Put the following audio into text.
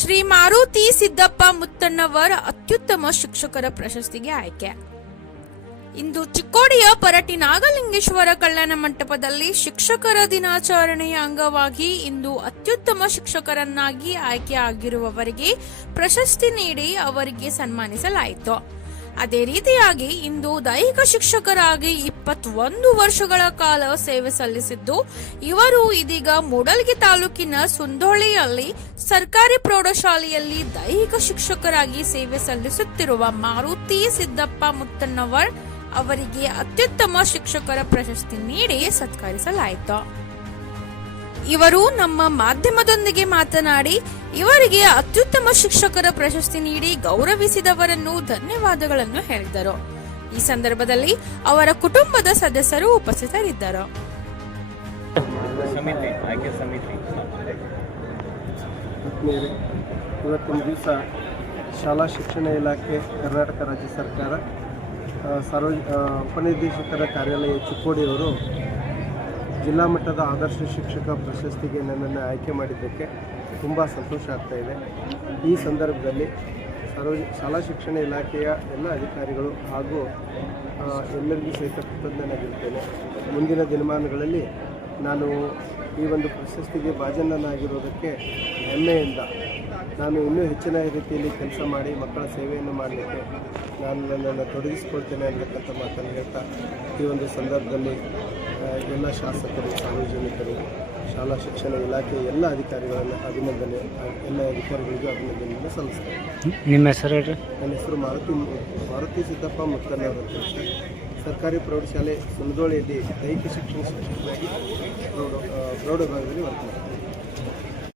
ಶ್ರೀ ಮಾರುತಿ ಸಿದ್ದಪ್ಪ ಮುತ್ತಣ್ಣವರ ಅತ್ಯುತ್ತಮ ಶಿಕ್ಷಕರ ಪ್ರಶಸ್ತಿಗೆ ಆಯ್ಕೆ. ಇಂದು ಚಿಕ್ಕೋಡಿಯ ಪರಟಿ ನಾಗಲಿಂಗೇಶ್ವರ ಕಲ್ಯಾಣ ಮಂಟಪದಲ್ಲಿ ಶಿಕ್ಷಕರ ದಿನಾಚರಣೆಯ ಅಂಗವಾಗಿ ಇಂದು ಅತ್ಯುತ್ತಮ ಶಿಕ್ಷಕರನ್ನಾಗಿ ಆಯ್ಕೆ ಆಗಿರುವವರಿಗೆ ಪ್ರಶಸ್ತಿ ನೀಡಿ ಅವರಿಗೆ ಸನ್ಮಾನಿಸಲಾಯಿತು. ಅದೇ ರೀತಿಯಾಗಿ ಇಂದು ದೈಹಿಕ ಶಿಕ್ಷಕರಾಗಿ ಇಪ್ಪತ್ತೊಂದು ವರ್ಷಗಳ ಕಾಲ ಸೇವೆ ಸಲ್ಲಿಸಿದ್ದು, ಇವರು ಇದೀಗ ಮೂಡಲ್ಗಿ ತಾಲೂಕಿನ ಸುಂದೋಳಿಯಲ್ಲಿ ಸರ್ಕಾರಿ ಪ್ರೌಢಶಾಲೆಯಲ್ಲಿ ದೈಹಿಕ ಶಿಕ್ಷಕರಾಗಿ ಸೇವೆ ಸಲ್ಲಿಸುತ್ತಿರುವ ಮಾರುತಿ ಸಿದ್ದಪ್ಪ ಮುತ್ತಣ್ಣವರ್ ಅವರಿಗೆ ಅತ್ಯುತ್ತಮ ಶಿಕ್ಷಕರ ಪ್ರಶಸ್ತಿ ನೀಡಿ ಸತ್ಕರಿಸಲಾಯಿತು. ಇವರು ನಮ್ಮ ಮಾಧ್ಯಮದೊಂದಿಗೆ ಮಾತನಾಡಿ ಇವರಿಗೆ ಅತ್ಯುತ್ತಮ ಶಿಕ್ಷಕರ ಪ್ರಶಸ್ತಿ ನೀಡಿ ಗೌರವಿಸಿದವರನ್ನು ಧನ್ಯವಾದಗಳನ್ನು ಹೇಳಿದರು. ಈ ಸಂದರ್ಭದಲ್ಲಿ ಅವರ ಕುಟುಂಬದ ಸದಸ್ಯರು ಉಪಸ್ಥಿತರಿದ್ದರು. ಸಮಿತಿ ಆಯ್ಕೆ ಸಮಿತಿ. ಆತ್ಮೀಯರೇ ಇವತ್ತಿನ ದಿವಸ ಶಾಲಾ ಶಿಕ್ಷಣ ಇಲಾಖೆ ಕರ್ನಾಟಕ ರಾಜ್ಯ ಸರ್ಕಾರ ಸಾರ್ವಜ ಉಪನಿರ್ದೇಶಕರ ಕಾರ್ಯಾಲಯ ಚಿಕ್ಕೋಡಿಯವರು ಜಿಲ್ಲಾ ಮಟ್ಟದ ಆದರ್ಶ ಶಿಕ್ಷಕ ಪ್ರಶಸ್ತಿಗೆ ನನ್ನನ್ನು ಆಯ್ಕೆ ಮಾಡಿದ್ದಕ್ಕೆ ತುಂಬ ಸಂತೋಷ ಆಗ್ತಾ ಇದೆ. ಈ ಸಂದರ್ಭದಲ್ಲಿ ಸರ್ವ ಶಾಲಾ ಶಿಕ್ಷಣ ಇಲಾಖೆಯ ಎಲ್ಲ ಅಧಿಕಾರಿಗಳು ಹಾಗೂ ಎಲ್ಲರಿಗೂ ಸಹಿತ ಕೃತಜ್ಞನಾಗಿರ್ತೇನೆ ಮುಂದಿನ ದಿನಮಾನಗಳಲ್ಲಿ ನಾನು ಈ ಒಂದು ಪ್ರಶಸ್ತಿಗೆ ಭಾಜನನಾಗಿರೋದಕ್ಕೆ ಹೆಮ್ಮೆಯಿಂದ ನಾನು ಇನ್ನೂ ಹೆಚ್ಚಿನ ರೀತಿಯಲ್ಲಿ ಕೆಲಸ ಮಾಡಿ ಮಕ್ಕಳ ಸೇವೆಯನ್ನು ಮಾಡಲಿಕ್ಕೆ ನಾನು ನನ್ನನ್ನು ತೊಡಗಿಸಿಕೊಳ್ತೇನೆ ಅನ್ನತಕ್ಕಂಥ ಮಾತನ್ನು ಹೇಳ್ತಾ ಈ ಒಂದು ಸಂದರ್ಭದಲ್ಲಿ ಎಲ್ಲ ಶಾಸಕರು ಸಾರ್ವಜನಿಕರು ಶಾಲಾ ಶಿಕ್ಷಣ ಇಲಾಖೆ ಎಲ್ಲ ಅಧಿಕಾರಿಗಳನ್ನು ಅಭಿನಂದನೆ ಎಲ್ಲ ಅಧಿಕಾರಿಗಳಿಗೂ ಅಭಿನಂದನೆಯನ್ನು ಸಲ್ಲಿಸ್ತೇನೆ. ನಿಮ್ಮ ಹೆಸರು ಹೇಳ್ರಿ? ನನ್ನ ಹೆಸರು ಮಾರುತಿ ಮಾರುತಿ ಸಿದ್ದಪ್ಪ ಮುತ್ತಣ್ಣವರು ಅಂತ ಸರ್ ಸರ್ಕಾರಿ ಪ್ರೌಢಶಾಲೆ ಸುಂದೋಳಿಯಲ್ಲಿ ದೈಹಿಕ ಶಿಕ್ಷಣ ಶಿಕ್ಷಕರಾಗಿ ಪ್ರೌಢ ಪ್ರೌಢ ಭಾಗದಲ್ಲಿ